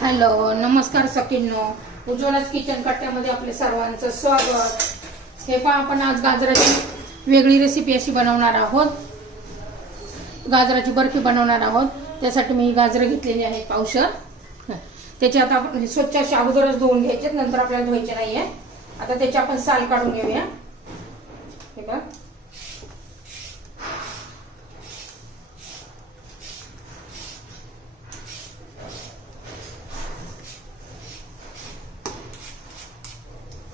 Hello नमस्कार सकिनो उज्ज्वलाच kitchen कट्ट्यामध्ये आपले सर्वांचं स्वागत. हे पहा आपण आज गाजराची वेगळी रेसिपी अशी बनवणार आहोत. गाजराची बर्फी बनवणार आहोत. त्यासाठी मी गाजरं घेतलेली आहेत पावशर. त्याची आता आपण स्वच्छ अशी अगोदरच धुवून घ्यायचे नंतर आपल्याला धुवायचे नाहीये. आता त्याची आपण साल काढून घेऊया. हे का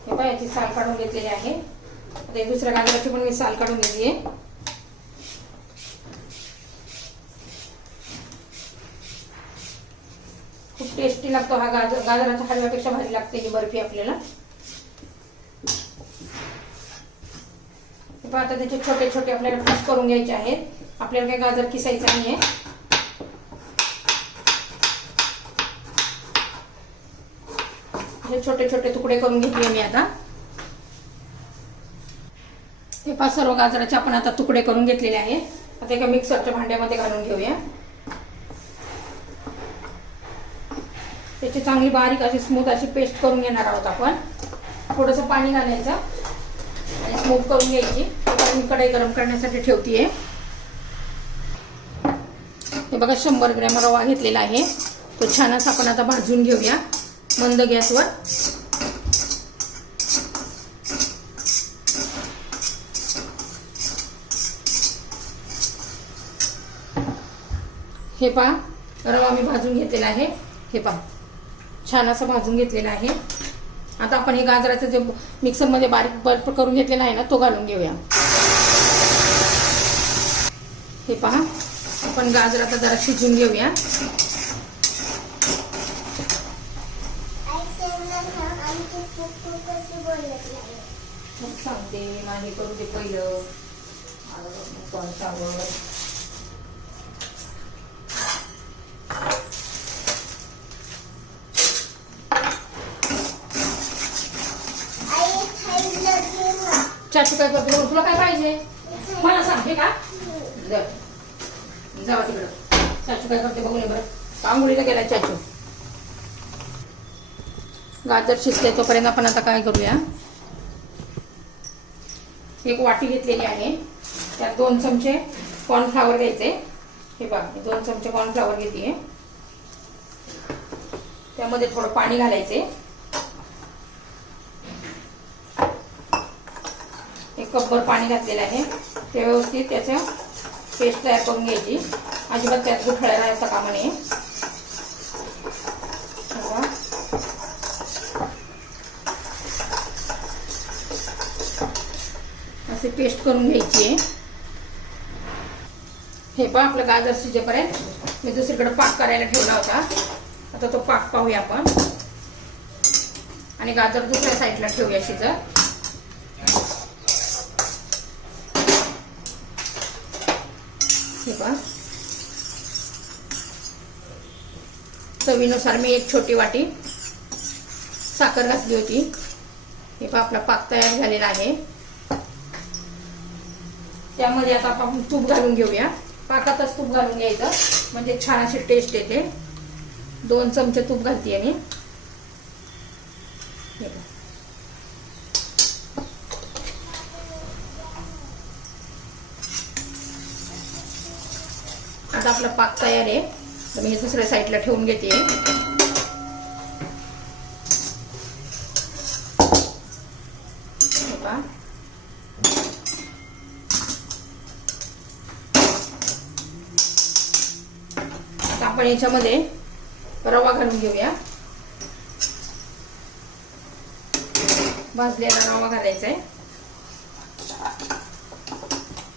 हे पहा याची साल काढून घेतलेली आहे. आता दुसऱ्या गाजराची पण मी साल काढून घेतली आहे खूप टेस्टी लागतो हा गाजर गाजराच्या हलव्यापेक्षा भारी लागते ही बर्फी आपल्याला. आता त्याचे छोटे छोटे आपल्याला पीस करून घ्यायचे आहेत. आपल्याला काही गाजर किसायचं नाहीये. हे छोटे छोटे तुकडे करून घेतले मी आता. हे पाच सर्व गाजराचे आपण आता तुकडे करून घेतलेले आहे. आता एका मिक्सरच्या भांड्यामध्ये घालून घेऊया. त्याची चांगली बारीक अशी स्मूथ अशी पेस्ट करून घेणार आहोत आपण. थोडंसं पाणी घालायचं आणि स्मूथ करून घ्यायची. मी कढई गरम करण्यासाठी ठेवतीये. हे बघा शंभर ग्रॅम रवा घेतलेला आहे. तो छान असा आपण आता भाजून घेऊया. मंद गॅसवर. हे पहा रवा मी भाजून घेतलेला आहे. हे पहा छान असं भाजून घेतलेला आहे. आता आपण हे गाजराचं जे मिक्सरमध्ये बारीक बर्फ करून घेतलेला आहे ना तो घालून घेऊया. हे पहा आपण गाजर आता जरा शिजून घेऊया. ते नाही करू दे पहिलं कणसावर सांगत चाचू काय करते? बघ, तुला काय पाहिजे? मला सांग हे का? जावा तिकडं. चाचू काय करते बघून ये बरं. आंघोळीला गेलाय चाचू. गाजर शिजते तोपर्यंत आपण आता काय करूया? एक वाटी घेतलेली आहे. त्यात दोन चमचे कॉर्नफ्लावर घ्यायचे. हे बघा मी दोन चमचे कॉर्नफ्लावर घेते त्यामध्ये थोडं पाणी घालायचे. एक कपभर पाणी घातलेलं आहे. ते व्यवस्थित त्याचं पेस्ट तयार करून घ्यायची. अजिबात त्यात गुठळ्या राहायचा कामा नये बघा. करून घ्यायची आहे. हे पण आपलं गाजर शिजेपर्यंत. मी दुसरीकडे पाक करायला ठेवला होता. आता तो पाक पाहूया आपण. आणि गाजर दुसऱ्या साईडला ठेवूया शिजत. हे पहा. चवीनुसार मी एक छोटी वाटी साखर घातली होती. हे पहा आपला पाक तयार झालेला आहे. त्यामध्ये आता आपण तूप घालून घेऊया. पाकातच तूप घालून घ्यायचं. म्हणजे छान अशी टेस्ट येते. दोन चमचे तूप घालते मी. आता आपला पाक तयार आहे. तर मी दुसऱ्या साईडला ठेवून घेते. आपण याच्यामध्ये रवा घालून घेऊया. भाजलेला रवा घालायचा आहे.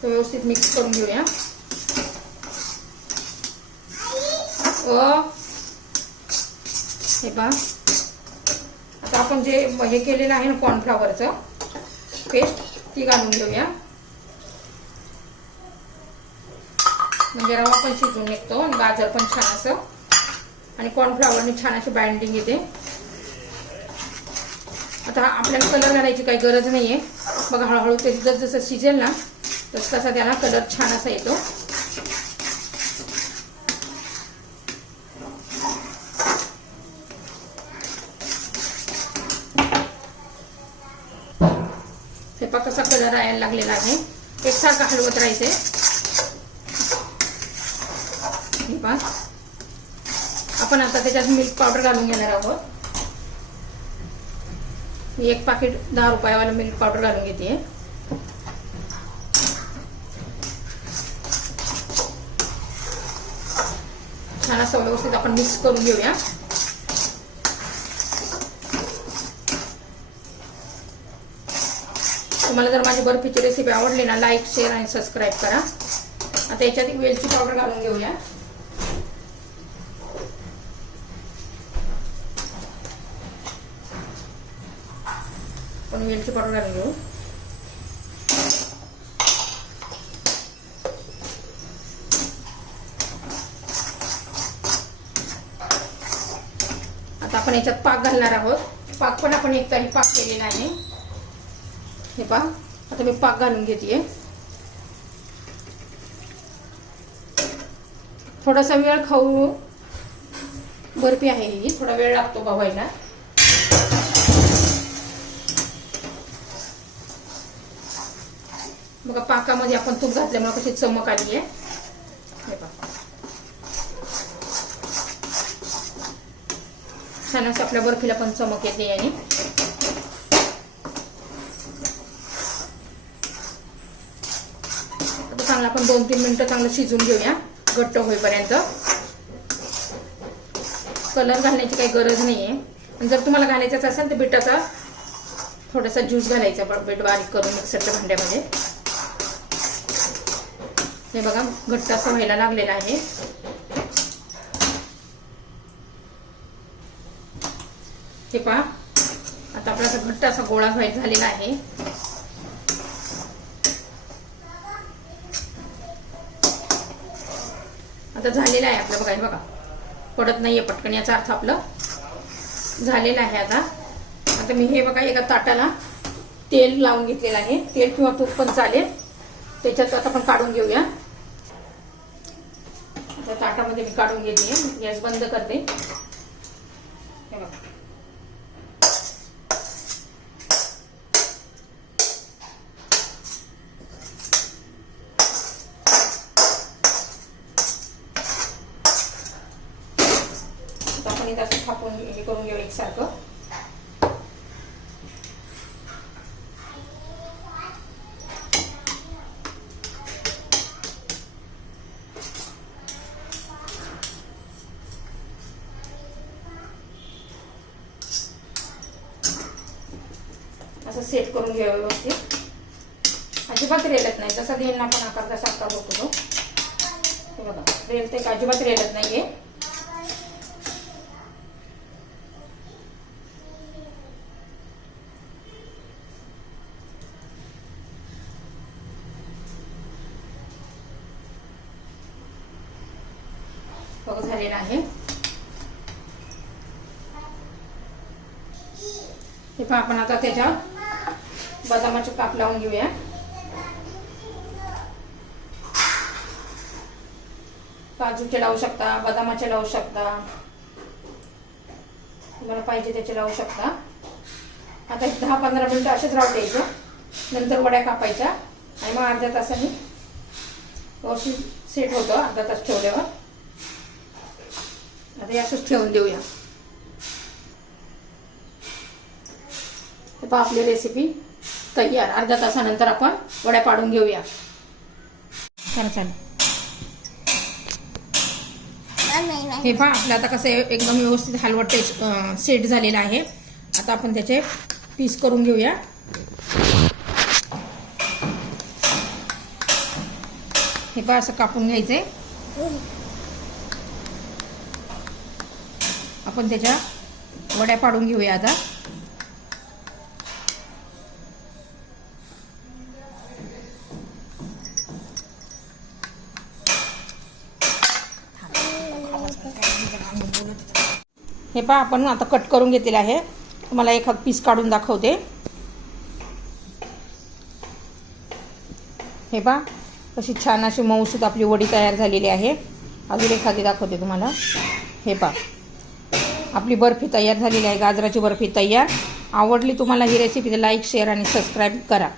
तो व्यवस्थित मिक्स करून घेऊया. हे पहा. आता आपण जे हे केलेलं आहे ना कॉर्नफ्लावरचं पेस्ट ती घालून घेऊया. म्हणजे रवा पण शिजून निघतो आणि गाजर पण छान असं. आणि कॉर्नफ्लावरने छान अशी बाइंडिंग येते. आता आपल्याला कलर घालायची काही गरज नाही आहे बघा हळूहळू ते जर जसं शिजेल ना तस तसा त्याला कलर छान असा येतो. हे कसा कलर यायला लागलेला आहे. एकसारखा हलवत राहायचे पहा आपण आता त्याच्यात मिल्क पावडर घालून घेणार आहोत. मी एक पाकिट दहा रुपयावाला मिल्क पावडर घालून घेते. छान असं व्यवस्थित आपण मिक्स करून घेऊया. तुम्हाला जर माझी बर्फीची रेसिपी आवडली ना लाईक शेअर आणि सबस्क्राईब करा. आता याच्यात एक वेलची पावडर घालून घेऊया. आपण वेलची पावडर घेऊ. आता आपण याच्यात पाक घालणार आहोत. पाक पण आपण एक तारी पाक केलेला आहे. हे पा आता मी पाक घालून घेते थोडासा वेळ खाऊ. बर्फी आहे ही थोडा वेळ लागतो बघायला. बघा पाकामध्ये आपण तूप घातल्यामुळे कशी चमक आली आहे. हे छान असं आपल्या बर्फीला पण चमक येते याने. चांगला चांगलं आपण दोन तीन मिनिटं चांगलं शिजून घेऊया. घट्ट होईपर्यंत. कलर घालण्याची काही गरज नाहीये. जर तुम्हाला घालायचं असेल तर बिटाचा थोडासा ज्यूस घालायचा. बीट बारीक करून मिक्सरच्या भांड्यामध्ये. हे बघा घट्ट असं व्हायला लागलेलं आहे. हे पहा आता आपला असा घट्ट असा गोळा व्हाय झालेला आहे. आता झालेला आहे आपलं बघा हे बघा. पडत नाहीये पटकन याचा अर्थ आपलं झालेलं आहे आता. आता मी हे बघा एका ताटाला तेल लावून घेतलेलं आहे. तेल किंवा तूप पण चालेल. त्याच्यात आता आपण काढून घेऊया. त्या ताटामध्ये मी काढून घेते. गॅस बंद करते. हे बघा आता आपण इथं असं थापून हे करून घेऊ एकसारखं असं सेट करून घ्यावं व्यवस्थित. अजिबात रेलत नाही. जसा देईन आपण आकार तसा आकार होतो तो. हे बघा. रेलते का? अजिबात रेलत नाहीये. बघ झालेला आहे. हे पण आपण आता त्याच्या बदामाचे काप लावून घेऊया. काजूचे लावू शकता बदामाचे लावू शकता. तुम्हाला पाहिजे त्याचे लावू शकता. आता एक दहा पंधरा मिनिटं असेच राहू द्यायचं. नंतर वड्या कापायच्या. आणि मग अर्ध्या तासाने व्यवस्थित सेट होतं अर्धा तास ठेवल्यावर. आता हे असंच ठेवून देऊया. आपली रेसिपी तयार अर्ध्या तासानंतर आपण वड्या पाडून घेऊया. छान छान. हे पहा आपलं आता कसं आहे, एकदम व्यवस्थित हलवट सेट झालेला आहे. आता आपण त्याचे पीस करून घेऊया. हे पहा असं कापून घ्यायचंय. आपण त्याच्या वड्या पाडून घेऊया आता. हे पहा आपण आता कट करून घेतलेलं आहे. तुम्हाला एखाद पीस काढून दाखवते. हे पहा कशी छान अशी मऊसूत आपली वडी तयार झालेली आहे. अजून एखादी दाखवते तुम्हाला. हे पहा आपली बर्फी तयार झालेली आहे गाजराची बर्फी तयार. आवडली तुम्हाला ही रेसिपी लाईक शेअर आणि सबस्क्राईब करा.